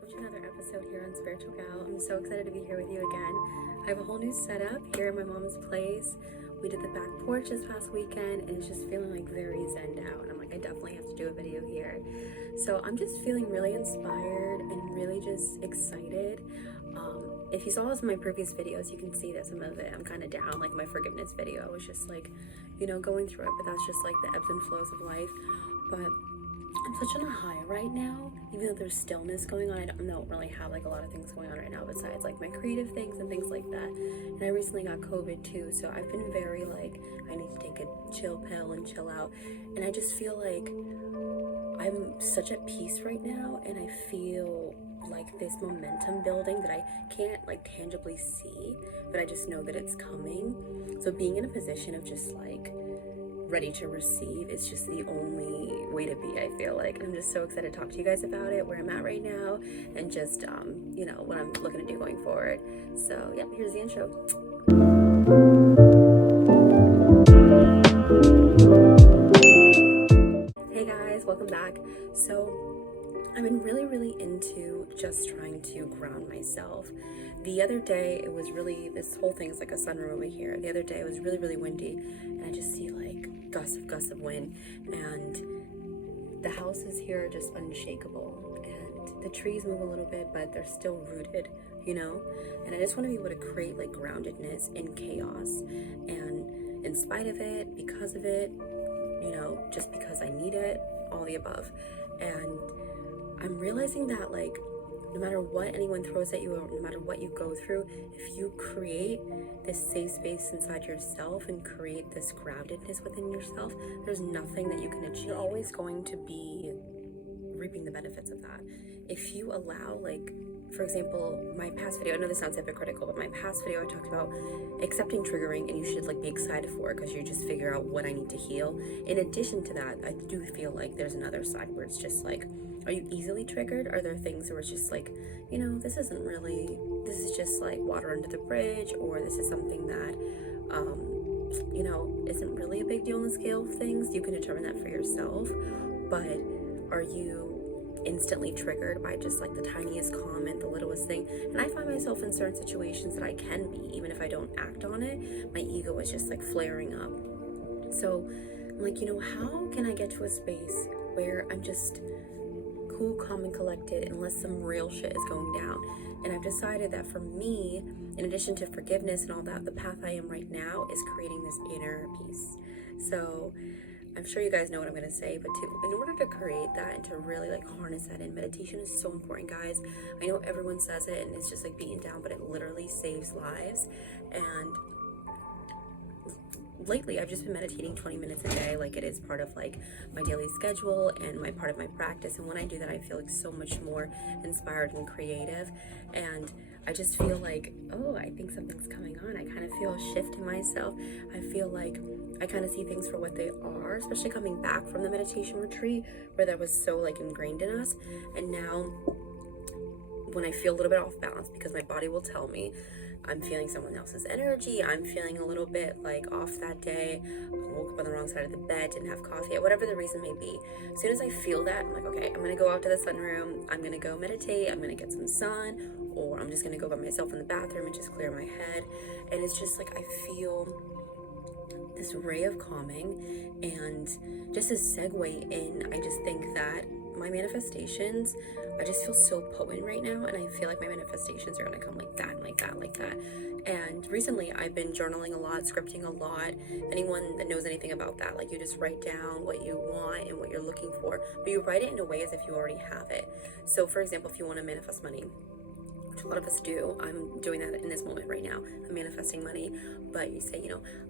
welcome to another episode here on Spiritual Gal. I'm so excited to be here with you again. I have a whole new setup here at my mom's place. We did the back porch this past weekend and it's just feeling like very zen out, and I'm like, I definitely have to do a video here. So I'm just feeling really inspired and really just excited. If you saw this in my previous videos, you can see that some of it I'm kind of down, like my forgiveness video. I was just like, going through it, but that's just like the ebbs and flows of life. But I'm such on a high right now, even though there's stillness going on. I don't really have like a lot of things going on right now besides like my creative things and things like that. And I recently got COVID too, so I've been very like, I need to take a chill pill and chill out. And I just feel like I'm such at peace right now, and I feel like this momentum building that I can't like tangibly see, but I just know that it's coming. So being in a position of just like ready to receive is just the only way to be, I feel like. And I'm just so excited to talk to you guys about it, where I'm at right now, and just what I'm looking to do going forward. So yeah, here's the intro. Hey guys, welcome back. So I've been really into just trying to ground myself. The other day, it was really, this whole thing is like a sunroom over here. The other day, it was really windy, and I just see like gusts of wind, and the houses here are just unshakable, and the trees move a little bit, but they're still rooted, and I just want to be able to create like groundedness in chaos, and in spite of it, because of it, just because I need it, all the above. And I'm realizing that like no matter what anyone throws at you, or no matter what you go through, if you create this safe space inside yourself and create this groundedness within yourself, there's nothing that you can achieve. You're always going to be reaping the benefits of that. If you allow, like, for example, my past video, I know this sounds hypocritical, but my past video, I talked about accepting triggering, and you should like be excited for it because you just figure out what I need to heal. In addition to that, I do feel like there's another side where it's just like, are you easily triggered? Are there things where it's just like, this is just like water under the bridge, or this is something that, isn't really a big deal in the scale of things? You can determine that for yourself. But are you instantly triggered by just like the tiniest comment, the littlest thing? And I find myself in certain situations that I can be, even if I don't act on it, my ego is just like flaring up. So I'm like, how can I get to a space where I'm just cool, calm, and collected unless some real shit is going down? And I've decided that for me, in addition to forgiveness and all that, the path I am right now is creating this inner peace. So I'm sure you guys know what I'm going to say, but in order to create that and to really like harness that in, meditation is so important, guys. I know everyone says it and it's just like beaten down, but it literally saves lives. And lately I've just been meditating 20 minutes a day. Like, it is part of like my daily schedule and my part of my practice. And when I do that, I feel like so much more inspired and creative. And I just feel like, oh, I think something's coming on. I kind of feel a shift in myself. I feel like I kind of see things for what they are, especially coming back from the meditation retreat where that was so like ingrained in us. And now when I feel a little bit off balance, because my body will tell me I'm feeling someone else's energy, I'm feeling a little bit like off that day, I woke up on the wrong side of the bed, didn't have coffee, whatever the reason may be. As soon as I feel that, I'm like, okay, I'm gonna go out to the sunroom, I'm gonna go meditate, I'm gonna get some sun, or I'm just gonna go by myself in the bathroom and just clear my head. And it's just like I feel this ray of calming. And just a segue in, I just think that my manifestations, I just feel so potent right now, and I feel like my manifestations are gonna come like that. And recently I've been journaling a lot, scripting a lot. Anyone that knows anything about that, like, you just write down what you want and what you're looking for, but you write it in a way as if you already have it. So for example, if you want to manifest money, which a lot of us do, I'm doing that in this moment right now, I'm manifesting money, but you say,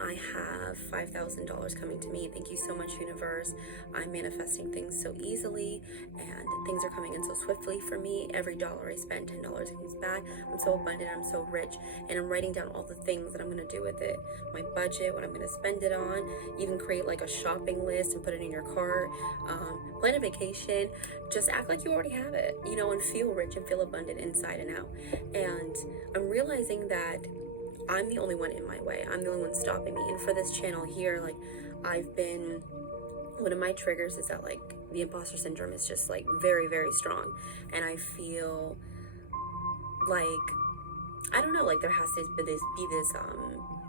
I have $5,000 coming to me, thank you so much, universe, I'm manifesting things so easily, and things are coming in so swiftly for me. Every dollar I spend, $10 comes back, I'm so abundant, I'm so rich. And I'm writing down all the things that I'm going to do with it, my budget, what I'm going to spend it on, even create like a shopping list and put it in your cart, plan a vacation, just act like you already have it, and feel rich and feel abundant inside and out. And I'm realizing that I'm the only one in my way. I'm the only one stopping me. And for this channel here, like, one of my triggers is that like the imposter syndrome is just like very, very strong. And I feel like, I don't know, like there has to be this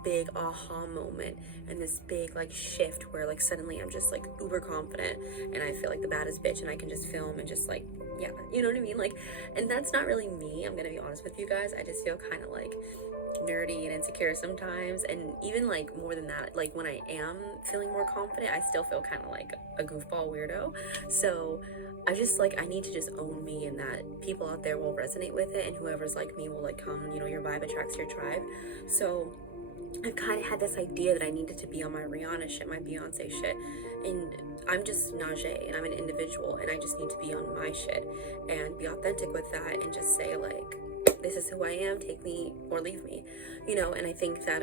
big aha moment and this big like shift where like suddenly I'm just like uber confident and I feel like the baddest bitch and I can just film and just like, yeah, you know what I mean? Like, and that's not really me, I'm gonna be honest with you guys. I just feel kind of like nerdy and insecure sometimes, and even like more than that, like when I am feeling more confident, I still feel kind of like a goofball weirdo. So I just like, I need to just own me, and that people out there will resonate with it, and whoever's like me will like come, you know, your vibe attracts your tribe. So I've kind of had this idea that I needed to be on my Rihanna shit, my Beyonce shit, and I'm just Najee, and I'm an individual, and I just need to be on my shit and be authentic with that, and just say like, this is who I am, take me or leave me, you know. And I think that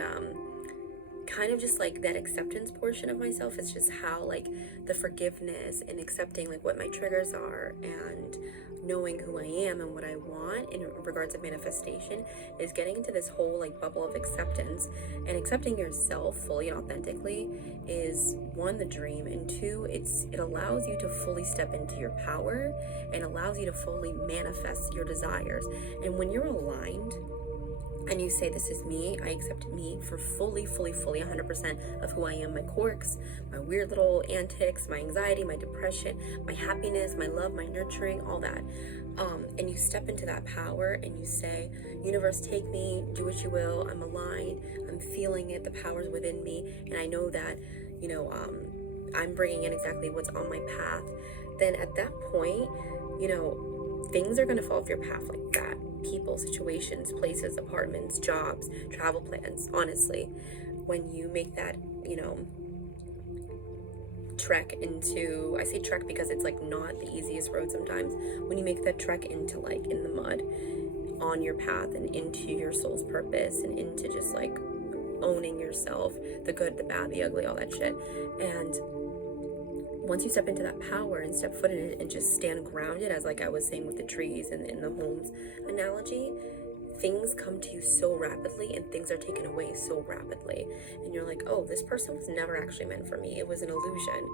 kind of just like that acceptance portion of myself is just how like the forgiveness and accepting like what my triggers are and knowing who I am and what I want in regards of manifestation is getting into this whole like bubble of acceptance. And accepting yourself fully and authentically is, one, the dream, and two, it allows you to fully step into your power and allows you to fully manifest your desires. And when you're aligned and you say, this is me, I accept me for fully 100% of who I am, my quirks, my weird little antics, my anxiety, my depression, my happiness, my love, my nurturing, all that. And you step into that power and you say, universe, take me, do what you will, I'm aligned, I'm feeling it, the power's within me, and I know that, you know, I'm bringing in exactly what's on my path. Then at that point, you know, things are going to fall off your path like that. People, situations, places, apartments, jobs, travel plans. Honestly, when you make that, you know, trek into, I say trek because it's like not the easiest road sometimes, when you make that trek into like in the mud on your path and into your soul's purpose and into just like owning yourself, the good, the bad, the ugly, all that shit. And once you step into that power and step foot in it and just stand grounded, as like I was saying with the trees and in the homes analogy, things come to you so rapidly and things are taken away so rapidly. And you're like, oh, this person was never actually meant for me. It was an illusion.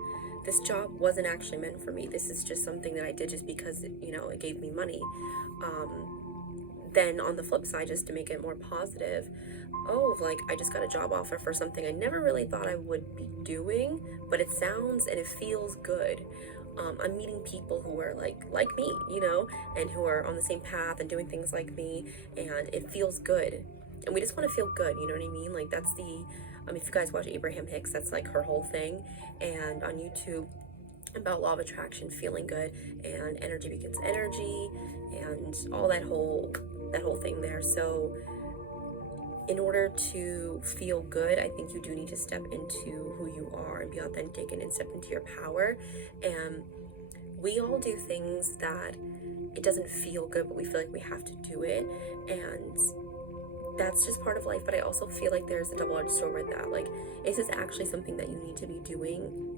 This job wasn't actually meant for me. This is just something that I did just because, you know, it gave me money. Then on the flip side, just to make it more positive, oh, like I just got a job offer for something I never really thought I would be doing, but it sounds and it feels good. I'm meeting people who are like me, you know, and who are on the same path and doing things like me, and it feels good. And we just want to feel good, you know what I mean? Like that's the, if you guys watch Abraham Hicks, that's like her whole thing. And on YouTube, about law of attraction, feeling good, and energy begets energy, and all that whole thing there. So in order to feel good, I think you do need to step into who you are and be authentic and step into your power. And we all do things that it doesn't feel good, but we feel like we have to do it, and that's just part of life. But I also feel like there's a double-edged sword with that. Like, is this actually something that you need to be doing?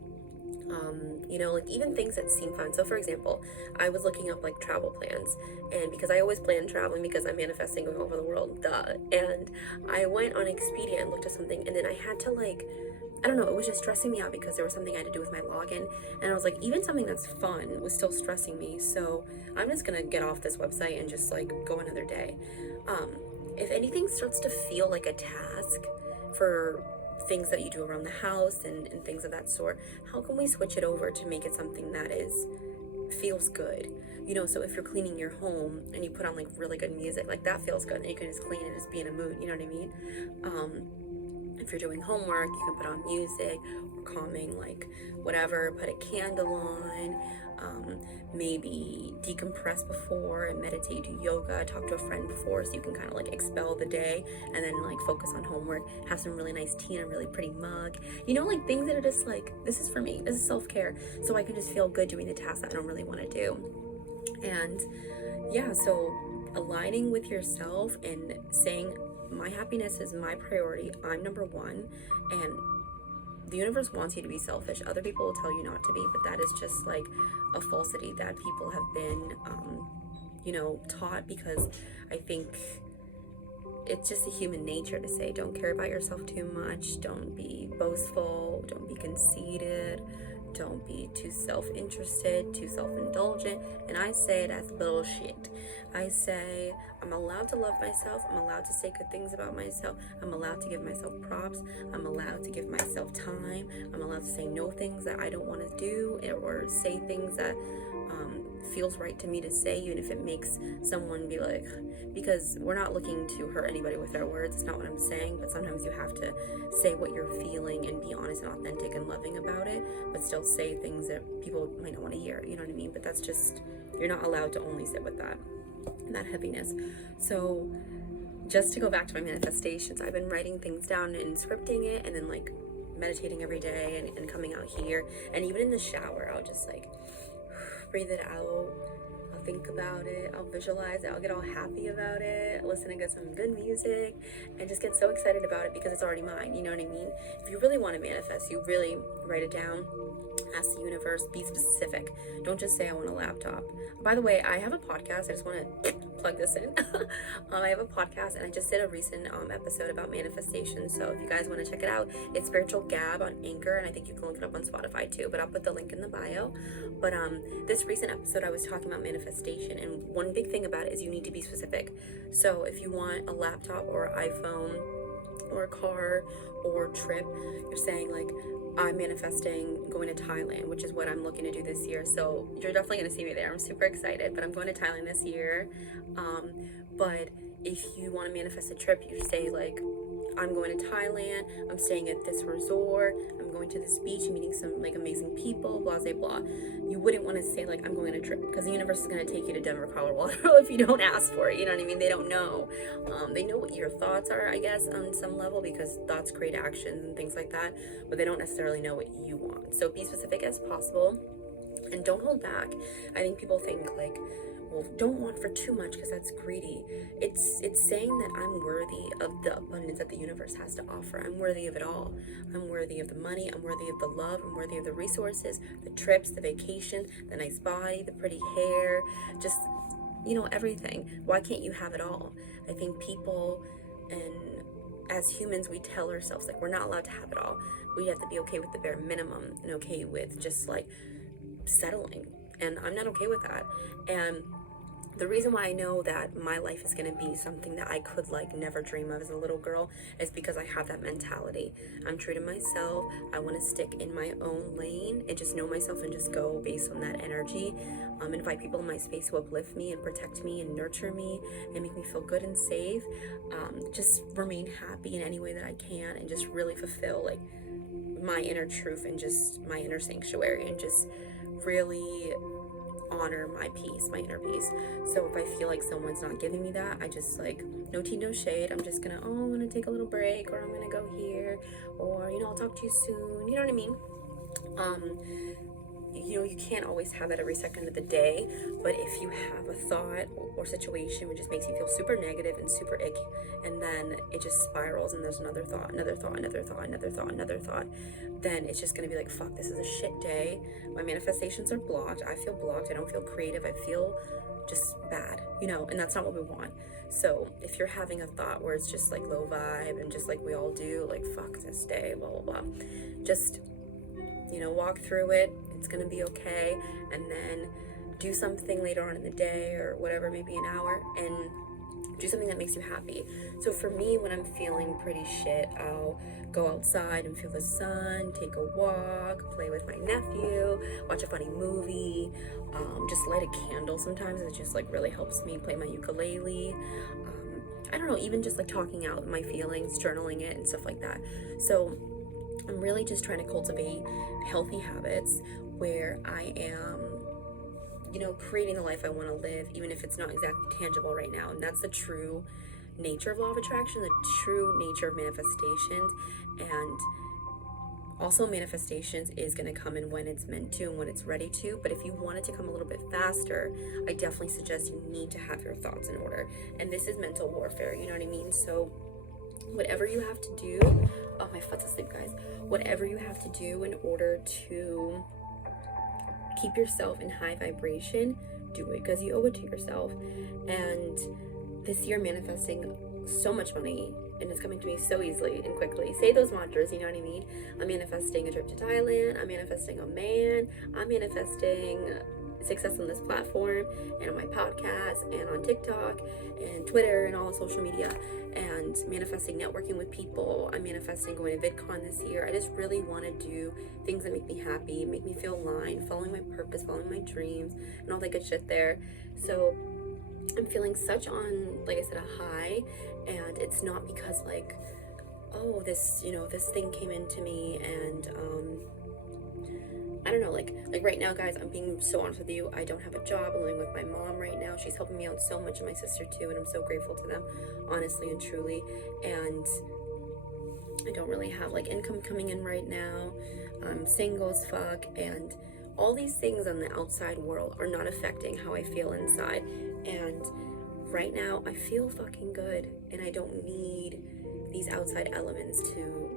You know, like even things that seem fun. So for example, I was looking up like travel plans, and because I always plan traveling because I'm manifesting going over the world, duh. And I went on Expedia and looked at something, and then I had to like, I don't know, it was just stressing me out because there was something I had to do with my login, and I was like, even something that's fun was still stressing me. So I'm just gonna get off this website and just like go another day. If anything starts to feel like a task for things that you do around the house and things of that sort, how can we switch it over to make it something that feels good? You know, so if you're cleaning your home and you put on like really good music, like that feels good, and you can just clean and just be in a mood, you know what I mean? If you're doing homework, you can put on music or calming, like whatever, put a candle on, maybe decompress before and meditate, do yoga, talk to a friend before, so you can kind of like expel the day and then like focus on homework, have some really nice tea in a really pretty mug, you know, like things that are just like, this is for me, this is self-care, so I can just feel good doing the tasks that I don't really want to do. And yeah, so aligning with yourself and saying, my happiness is my priority, I'm number one, and the universe wants you to be selfish. Other people will tell you not to be, but that is just like a falsity that people have been, you know, taught, because I think it's just a human nature to say, don't care about yourself too much, don't be boastful, don't be conceited, don't be too self-interested, too self-indulgent. And I say that's bullshit. I say I'm allowed to love myself. I'm allowed to say good things about myself. I'm allowed to give myself props. I'm allowed to give myself time. I'm allowed to say no things that I don't want to do, or say things that feels right to me to say, even if it makes someone be like, because we're not looking to hurt anybody with our words. It's not what I'm saying, but sometimes you have to say what you're feeling and be honest and authentic and loving about it, but still say things that people might not want to hear, you know what I mean? But that's just, you're not allowed to only sit with that and that heaviness. So just to go back to my manifestations, I've been writing things down and scripting it, and then like meditating every day and coming out here, and even in the shower I'll just like breathe it out. I'll think about it, I'll visualize it, I'll get all happy about it, listening to some good music, and just get so excited about it because it's already mine, you know what I mean? If you really want to manifest, you really write it down, ask the universe, be specific. Don't just say I want a laptop. By the way, I have a podcast, I just want to plug this in. I have a podcast, and I just did a recent episode about manifestation, so if you guys want to check it out, it's Spiritual Gab on Anchor, and I think you can look it up on Spotify too, but I'll put the link in the bio. But this recent episode I was talking about manifestation, and one big thing about it is you need to be specific. So if you want a laptop or iPhone or a car or trip, you're saying like, I'm manifesting going to Thailand, which is what I'm looking to do this year. So you're definitely going to see me there. I'm super excited, but I'm going to Thailand this year. But if you want to manifest a trip, you say like, I'm going to Thailand, I'm staying at this resort, I'm going to this beach, meeting some like amazing people, blah, blah, blah. You wouldn't want to say like, I'm going on a trip, because the universe is going to take you to Denver, Colorado if you don't ask for it, you know what I mean? They don't know. They know what your thoughts are, I guess, on some level, because thoughts create actions and things like that, but they don't necessarily know what you want. So be specific as possible, and don't hold back. I think people think like, well, don't want for too much because that's greedy. It's saying that I'm worthy of the abundance that the universe has to offer. I'm worthy of it all. I'm worthy of the money. I'm worthy of the love. I'm worthy of the resources, the trips, the vacations, the nice body, the pretty hair, just, you know, everything. Why can't you have it all? I think people, and as humans, we tell ourselves like we're not allowed to have it all. We have to be okay with the bare minimum and okay with just like settling. And I'm not okay with that. And the reason why I know that my life is going to be something that I could like never dream of as a little girl is because I have that mentality. I'm true to myself. I want to stick in my own lane and just know myself and just go based on that energy. Invite people in my space who uplift me and protect me and nurture me and make me feel good and safe. Just remain happy in any way that I can, and just really fulfill like my inner truth and just my inner sanctuary, and just really honor my peace, my inner peace. So if I feel like someone's not giving me that, I just like, no tea, no shade. I'm just gonna, I'm gonna take a little break, or I'm gonna go here, or, you know, I'll talk to you soon. You know what I mean? You know, you can't always have that every second of the day, but if you have a thought or situation which just makes you feel super negative and super icky, and then it just spirals, and there's another thought, another thought, another thought, another thought, another thought, then it's just gonna be like, fuck, this is a shit day. My manifestations are blocked. I feel blocked. I don't feel creative. I feel just bad, you know, and that's not what we want. So if you're having a thought where it's just like low vibe and just like we all do, like, fuck this day, blah, blah, blah, just, you know, walk through it. It's gonna be okay. And then do something later on in the day or whatever, maybe an hour, and do something that makes you happy. So for me, when I'm feeling pretty shit, I'll go outside and feel the sun, take a walk, play with my nephew, watch a funny movie, just light a candle sometimes. It just like really helps me. Play my ukulele. I don't know, even just like talking out my feelings, journaling it and stuff like that. So I'm really just trying to cultivate healthy habits where I am, you know, creating the life I want to live, even if it's not exactly tangible right now. And that's the true nature of law of attraction, the true nature of manifestations. And also manifestations is going to come in when it's meant to and when it's ready to. But if you want it to come a little bit faster, I definitely suggest you need to have your thoughts in order. And this is mental warfare, you know what I mean? So whatever you have to do, oh, my foot's asleep, guys. Whatever you have to do in order to keep yourself in high vibration, do it, because you owe it to yourself. And this year, manifesting so much money and it's coming to me so easily and quickly. Say those mantras, you know what I mean? I'm manifesting a trip to Thailand. I'm manifesting a man. I'm manifesting success on this platform and on my podcast and on TikTok and Twitter and all social media, and manifesting networking with people. I'm manifesting going to VidCon this year. I just really want to do things that make me happy, make me feel aligned, following my purpose, following my dreams, and all that good shit there. So I'm feeling such on, like I said, a high, and it's not because like, oh, this, you know, this thing came into me, and I don't know, like right now, guys, I'm being so honest with you. I don't have a job. I'm living with my mom right now. She's helping me out so much, and my sister too, and I'm so grateful to them, honestly and truly. And I don't really have like income coming in right now. I'm single as fuck, and all these things on the outside world are not affecting how I feel inside. And right now, I feel fucking good, and I don't need these outside elements to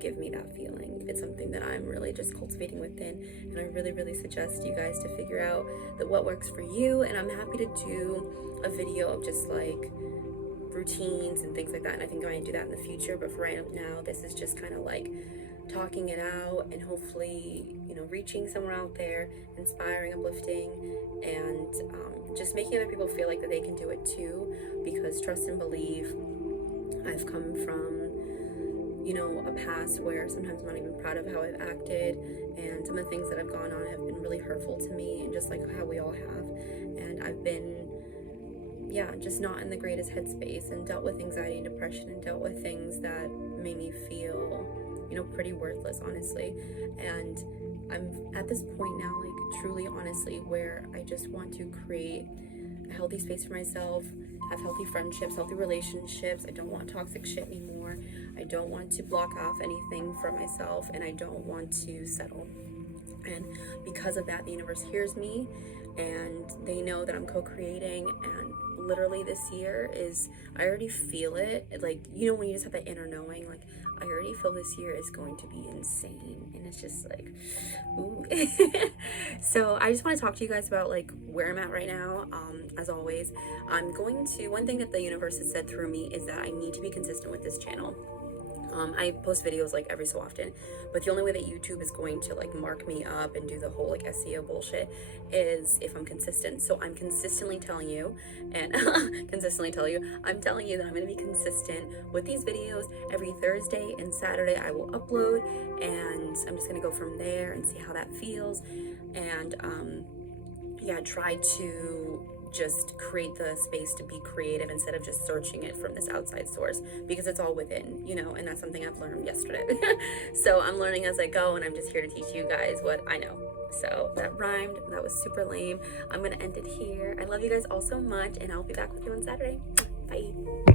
give me that feeling. It's something that I'm really just cultivating within, and I really, really suggest you guys to figure out that what works for you. And I'm happy to do a video of just like routines and things like that, and I think I'm going to do that in the future. But for right now, this is just kind of like talking it out, and hopefully, you know, reaching somewhere out there, inspiring, uplifting, and just making other people feel like that they can do it too. Because trust and believe, I've come from, you know, a past where sometimes I'm not even proud of how I've acted, and some of the things that have gone on have been really hurtful to me, and just like how we all have. And I've been, yeah, just not in the greatest headspace, and dealt with anxiety and depression, and dealt with things that made me feel, you know, pretty worthless, honestly. And I'm at this point now, like truly, honestly, where I just want to create a healthy space for myself, have healthy friendships, healthy relationships. I don't want toxic shit anymore. I don't want to block off anything for myself, and I don't want to settle. And because of that, the universe hears me, and they know that I'm co-creating. And literally this year is, I already feel it, like, you know, when you just have that inner knowing, like I already feel this year is going to be insane, and it's just like, ooh. So I just want to talk to you guys about like where I'm at right now. As always, I'm going to, one thing that the universe has said through me is that I need to be consistent with this channel. I post videos like every so often, but the only way that YouTube is going to like mark me up and do the whole like SEO bullshit is if I'm consistent. So I'm consistently telling you, and I'm telling you that I'm going to be consistent with these videos. Every Thursday and Saturday I will upload, and I'm just going to go from there and see how that feels. And yeah, try to just create the space to be creative instead of just searching it from this outside source, because it's all within, you know, and that's something I've learned yesterday. So I'm learning as I go, and I'm just here to teach you guys what I know. So that rhymed. That was super lame. I'm gonna end it here. I love you guys all so much, and I'll be back with you on Saturday. Bye.